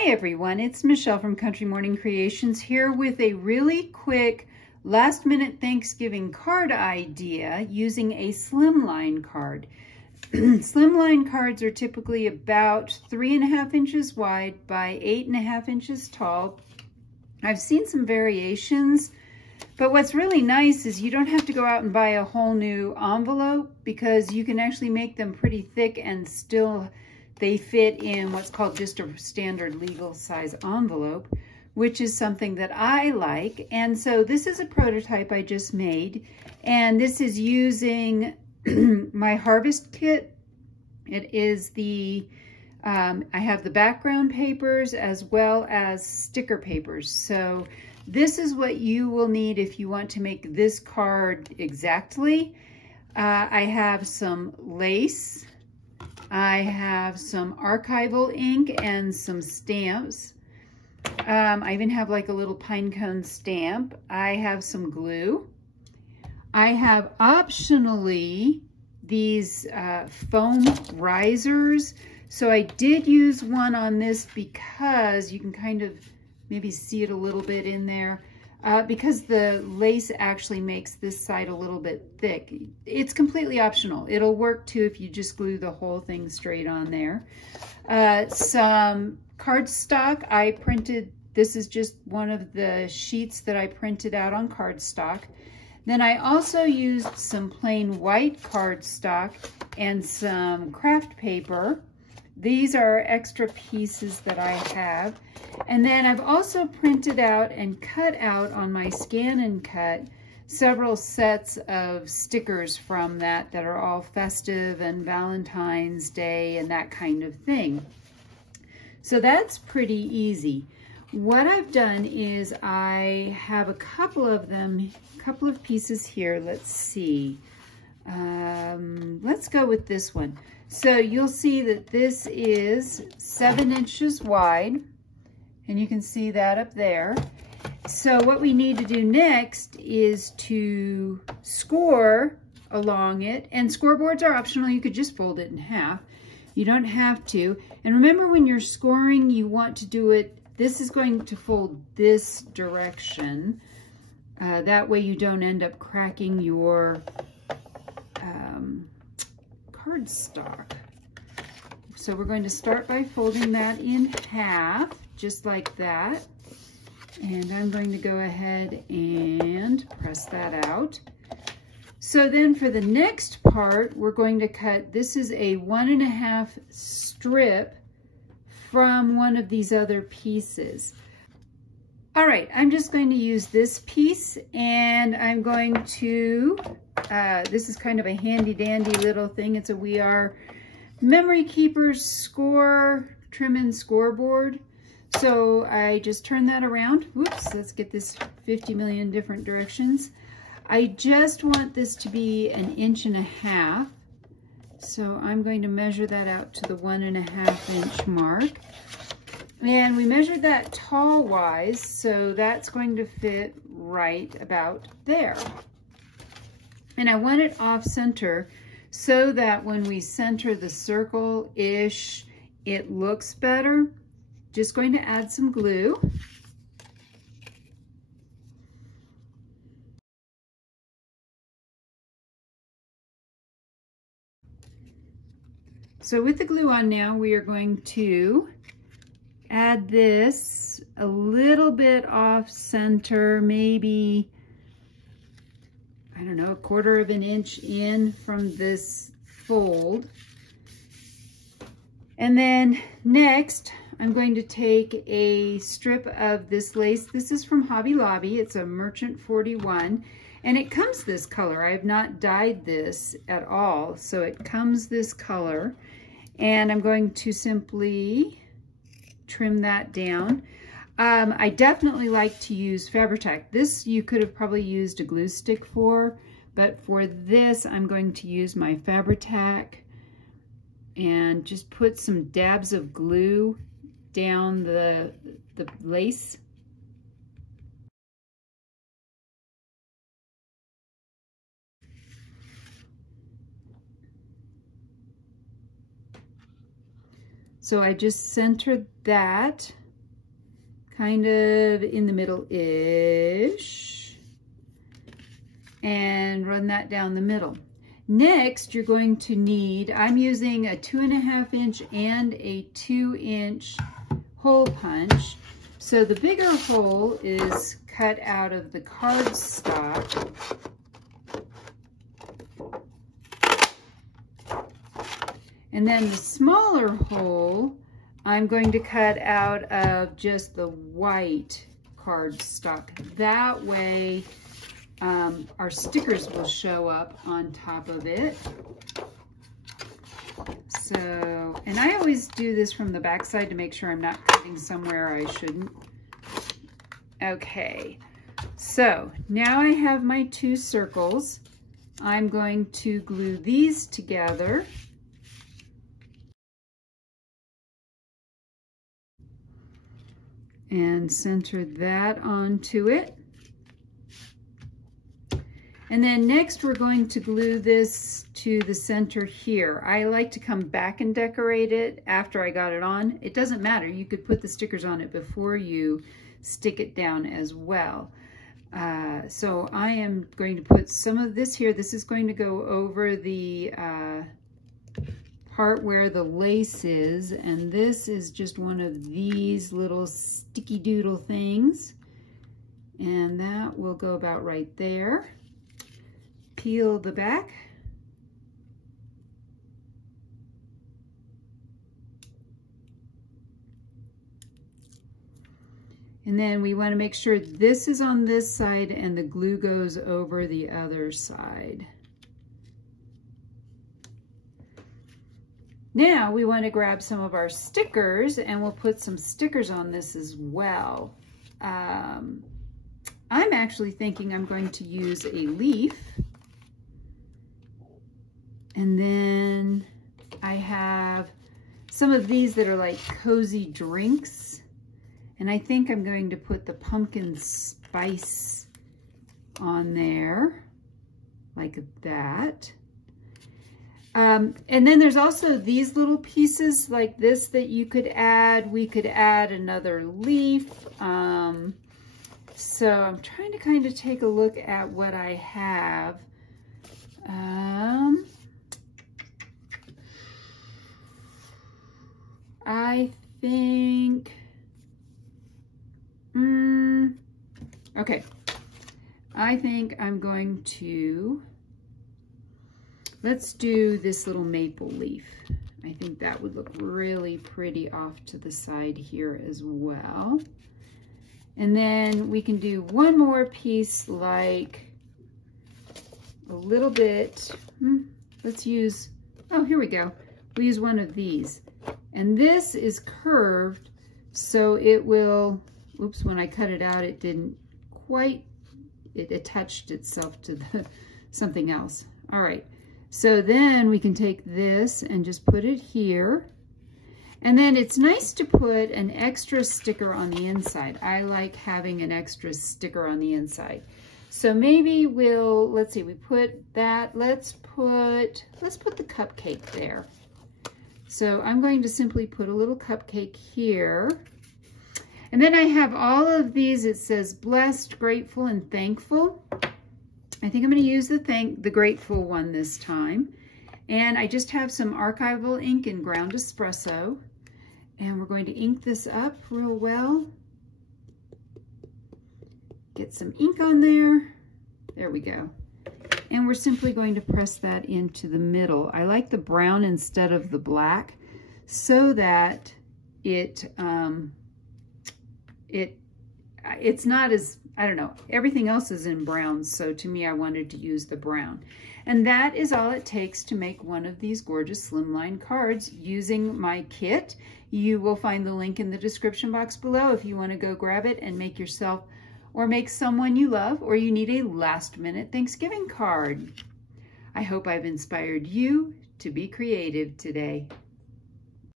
Hi everyone, it's Michelle from Country Morning Creations here with a really quick last minute Thanksgiving card idea using a Slimline card. Slimline cards are typically about 3.5 inches wide by 8.5 inches tall. I've seen some variations, but what's really nice is you don't have to go out and buy a whole new envelope because you can actually make them pretty thick and still they fit in what's called just a standard legal size envelope, which is something that I like. And so this is a prototype I just made, and this is using my harvest kit. It is the, I have the background papers as well as sticker papers. So this is what you will need if you want to make this card exactly. I have some lace. I have some archival ink and some stamps. I even have like a little pine cone stamp. I have some glue. I have optionally these foam risers. So I did use one on this because you can kind of maybe see it a little bit in there. Because the lace actually makes this side a little bit thick. It's completely optional. It'll work too if you just glue the whole thing straight on there. Some cardstock I printed. This is just one of the sheets that I printed out on cardstock. Then I also used some plain white cardstock and some craft paper. These are extra pieces that I have. And then I've also printed out and cut out on my Scan and Cut several sets of stickers from that are all festive and Valentine's Day and that kind of thing. So that's pretty easy. What I've done is I have a couple of them, a couple of pieces here. Let's see. Let's go with this one. So you'll see that this is 7 inches wide, and you can see that up there. So what we need to do next is to score along it, and scoreboards are optional. You could just fold it in half. You don't have to. And remember, when you're scoring, you want to do it, this is going to fold this direction. That way you don't end up cracking your cardstock. So we're going to start by folding that in half, just like that. And I'm going to go ahead and press that out. So then for the next part, we're going to cut, this is a 1.5 strip from one of these other pieces. All right, I'm just going to use this piece, and I'm going to, this is kind of a handy dandy little thing. It's a We Are Memory Keepers score, trim and scoreboard. So I just turn that around. Whoops, let's get this 50 million different directions. I just want this to be 1.5 inches. So I'm going to measure that out to the 1.5 inch mark. And we measured that tall wise, so that's going to fit right about there. And I want it off center so that when we center the circle-ish, it looks better. Just going to add some glue. So with the glue on now, we are going to add this a little bit off center, maybe, I don't know, 1/4 inch in from this fold. And then next, I'm going to take a strip of this lace. This is from Hobby Lobby. It's a Merchant 41, and it comes this color. I have not dyed this at all, so it comes this color. And I'm going to simply trim that down. I definitely like to use Fabri-Tac. This you could have probably used a glue stick for, but for this I'm going to use my Fabri-Tac and just put some dabs of glue down the lace. So I just centered that kind of in the middle-ish, and run that down the middle. Next, you're going to need, I'm using a 2.5 inch and a 2-inch hole punch. So the bigger hole is cut out of the cardstock. And then the smaller hole, I'm going to cut out of just the white cardstock. That way, our stickers will show up on top of it. So, and I always do this from the back side to make sure I'm not cutting somewhere I shouldn't. Okay, so now I have my 2 circles. I'm going to glue these together. And center that onto it. And then next we're going to glue this to the center here. I like to come back and decorate it after I got it on. It doesn't matter, you could put the stickers on it before you stick it down as well. So I am going to put some of this here. This is going to go over the part where the lace is, and this is just one of these little sticky doodle things, and that will go about right there. Peel the back. And then we want to make sure this is on this side and the glue goes over the other side. Now we want to grab some of our stickers, and we'll put some stickers on this as well. I'm actually thinking I'm going to use a leaf. And then I have some of these that are like cozy drinks. And I think I'm going to put the pumpkin spice on there, like that. And then there's also these little pieces like this that you could add. We could add another leaf. So I'm trying to kind of take a look at what I have. I think, okay. I think I'm going to, let's do this little maple leaf. I think that would look really pretty off to the side here as well. And then we can do one more piece, like a little bit, let's use, oh, here we go. We use one of these. And this is curved, so it will, oops, when I cut it out, it didn't quite, it attached itself to the, something else. All right, so then we can take this and just put it here. And then it's nice to put an extra sticker on the inside. I like having an extra sticker on the inside. So maybe we'll, let's see, we put that, let's put the cupcake there. So I'm going to simply put a little cupcake here. And then I have all of these, it says blessed, grateful, and thankful. I think I'm going to use the grateful one this time. And I just have some archival ink and ground espresso. And we're going to ink this up real well. Get some ink on there. There we go. And we're simply going to press that into the middle. I like the brown instead of the black so that it's not as, I don't know, everything else is in brown, so to me I wanted to use the brown. And that is all it takes to make one of these gorgeous slimline cards using my kit. You will find the link in the description box below if you want to go grab it and make yourself or make someone you love, or you need a last-minute Thanksgiving card. I hope I've inspired you to be creative today.